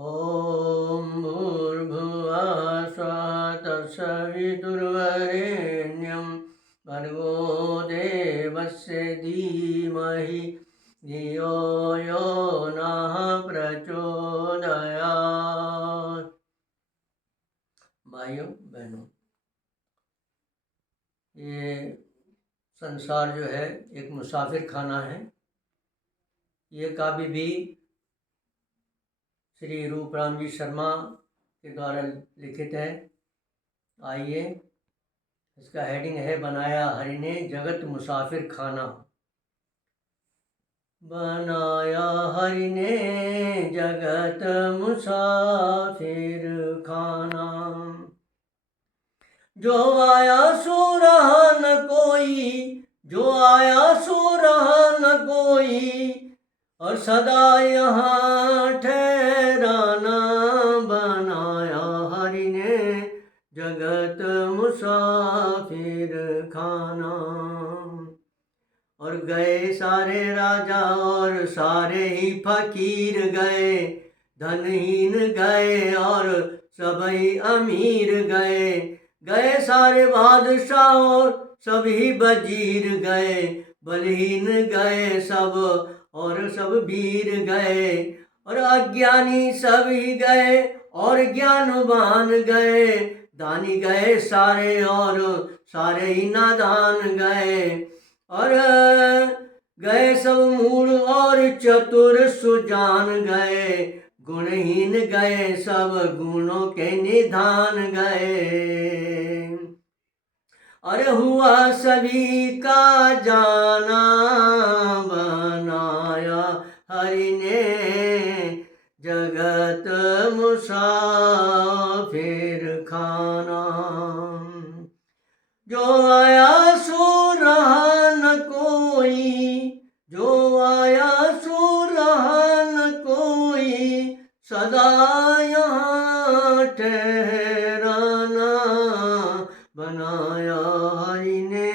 ॐ भूर्भुवः स्वः तत्सवितुर्वरेण्यं भर्गो देवस्य धीमहि धियो यो नः प्रचोदयात्। भाइयों बहनों, ये संसार जो है एक मुसाफिर खाना है। ये काव्य भी श्री रूपराम जी शर्मा के द्वारा लिखित है। आइए, इसका हेडिंग है बनाया हरि ने जगत मुसाफिर खाना। बनाया हरि ने जगत मुसाफिर खाना, जो आया सो रहा न कोई, जो आया सो रहा न कोई, और सदा यहाँ ठहराना। बनाया हरि ने जगत मुसाफिर खाना। और गए सारे राजा और सारे ही फकीर गए, धनहीन गए और सभी अमीर गए। गए सारे बादशाह और सभी वजीर गए, बलहीन गए सब और सब वीर गए। और अज्ञानी सभी गए और ज्ञानवान गए, दानी गए सारे और सारे ही नादान गए। और गए सब मूढ़ और चतुर सुजान गए, गुणहीन गए सब गुणों के निधान गए। और हुआ सभी का जाना, बनाया हरि ने जगत मुसाफिर खाना। जो आया सो रहा न कोई, जो आया सो रहा न कोई, सदा यहाँ ठहराना। बनाया हरि ने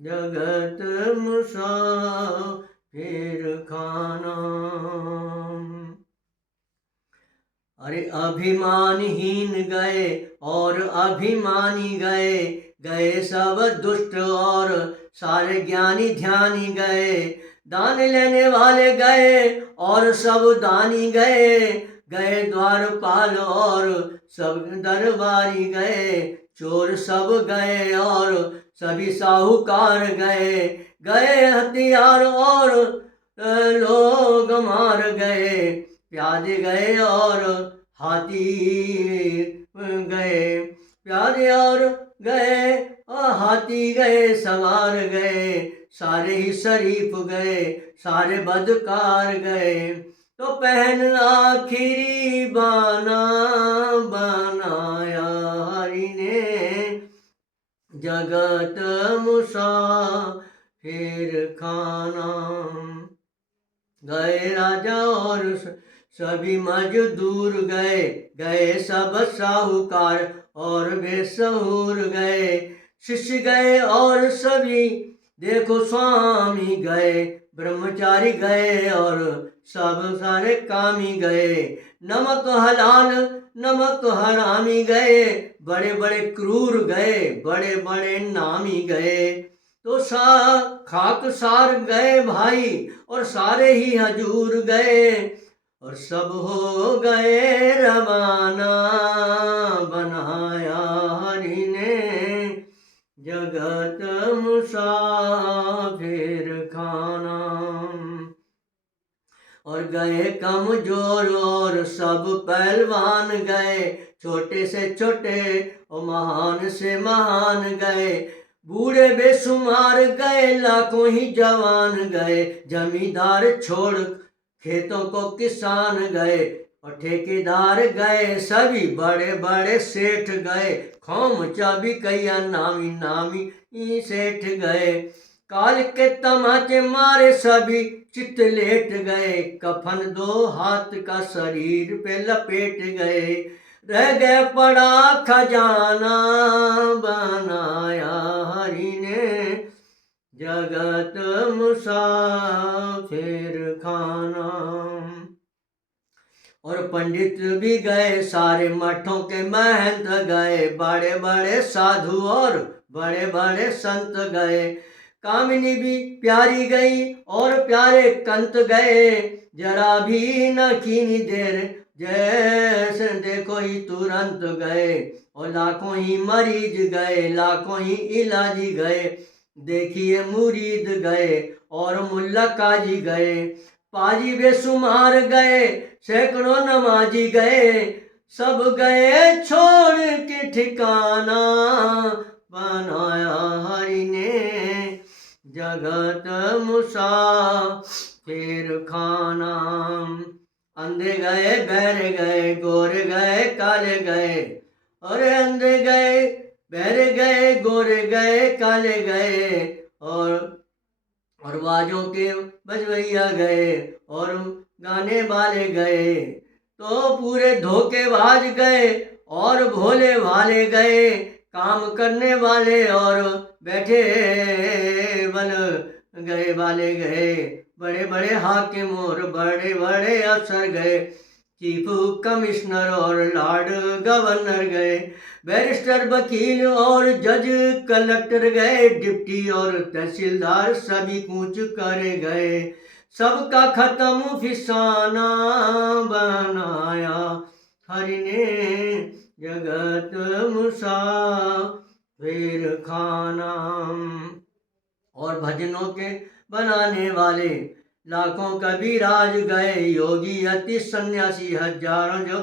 जगत मुसाफिर खाना। अरे अभिमानहीन गए और अभिमानी गए, गए सब दुष्ट और सारे ज्ञानी ध्यानी गए। दान लेने वाले गए और सब दानी गए, गए द्वारपाल और सब दरबारी गए। चोर सब गए और सभी साहूकार गए, गए हथियार और लोग मार गए। प्यादे गए और हाथी गए, प्यादे और गए और हाथी गए, सवार गए। सारे ही शरीफ गए, सारे बदकार गए। तो पहन आखिरी बाना, बनाया हरि ने जगत मुसाफिर खाना। गए राजा और सभी मजदूर गए, गए सब साहूकार और बेसहूर गए। शिष्य गए और सभी देखो स्वामी गए, ब्रह्मचारी गए और सब सारे कामी गए। नमक हलाल नमक हरामी गए, बड़े बड़े क्रूर गए, बड़े बड़े नामी गए। तो खाक सार गए भाई और सारे ही हजूर गए, और सब हो गए रवाना। बनाया हरि ने जगत मुसाफिर खाना। और गए कमजोर और सब पहलवान गए, छोटे से छोटे और महान से महान गए। बूढ़े बेशुमार गए, लाखों ही जवान गए। जमींदार छोड़ खेतों को किसान गए, और ठेकेदार गए सभी बड़े बड़े सेठ गए। खौम चाबी कैया नामी नामी सेठ गए। काल के तमाचे मारे सभी चित लेट गए, कफन दो हाथ का शरीर पे लपेट गए। रह गए पड़ा खजाना, बनाया हरि ने जगत मुसाफिर खाना। और पंडित भी गए, सारे मठों के महंत गए, बड़े बड़े साधु और बड़े बड़े संत गए। कामिनी भी प्यारी गई और प्यारे कंत गए, जरा भी न कीनी देर, जैसे देखो ही तुरंत गए। और लाखों ही मरीज गए, लाखों ही इलाजी गए, देखिए मुरीद गए और मुल्ला काजी गए। पाजी बेसुमार गए, सैकड़ों नमाजी गए, सब गए छोड़ के ठिकाना बनाया हरि ने जगत मुसाफिर खाना। अंधे गए, बहरे गए, गोरे गए, काले गए, अरे अंधे गए, बहरे गए, गोरे गए, काले गए, और बाजों के बजवैया गए और गाने वाले गए। तो पूरे धोखेबाज गए और भोले भाले गए, काम करने वाले और बैठे बल गए वाले गए। बड़े बड़े हाकिम और बड़े बड़े अफसर गए, चीफ कमिश्नर और लॉर्ड गवर्नर गए, बैरिस्टर वकील और जज कलेक्टर गए, डिप्टी और तहसीलदार सभी कूच करे गए। सबका खत्म फिसाना बनाया हरि ने जगत मुसाफिर खाना। और भजनों के बनाने वाले लाखों कबीराज गए, योगी अति सन्यासी हजारों जो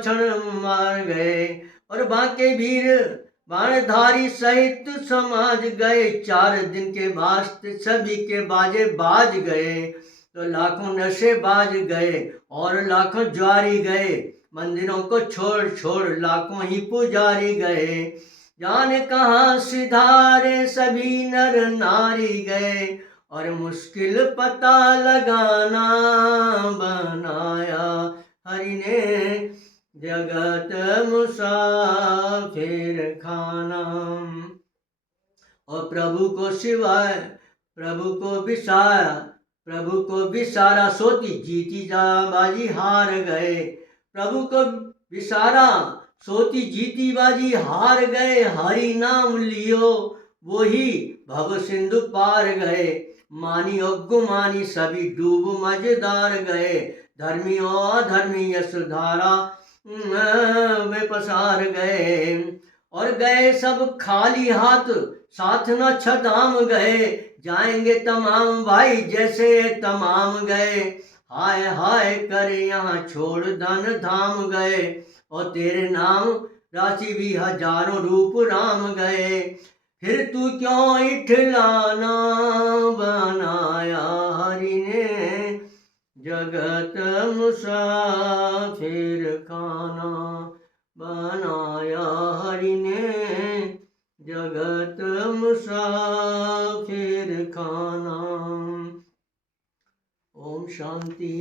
क्षण मार गए। और बाके वीर बाणधारी सहित समाज गए, 4 दिन के वास्ते सभी के बाजे बाज गए। तो लाखों नशे बाज गए और लाखों ज्वारी गए, मंदिरों को छोड़ छोड़ लाखों ही पुजारी गए। जाने कहाँ सिधारे सभी नर नारी गए, और मुश्किल पता लगाना बनाया हरि ने जगत मुसाफिर खाना। और प्रभु को सिवाय प्रभु को बिसाया, प्रभु को बिसारा सोती जीती जा बाजी हार गए। प्रभु को बिसारा सोती जीती बाजी हार गए, हरि नाम लियो वो ही भव सिंधु पार गए। मानी और गुमानी सभी डूब मजेदार गए, धर्मी और अधर्मी यशोधारा में पसार गए। और गए सब खाली हाथ, साथ न छदाम गए, जाएंगे तमाम भाई जैसे तमाम गए। हाय हाय कर यहाँ छोड़ धन धाम गए, और तेरे नाम राशि भी हजारों रूप राम गए। फिर तू क्यों इठलाना बनाया हरि ने जगत मुसाफिर खाना बनाया हरि ने जगत मुसाफिर खाना। ओम शांति।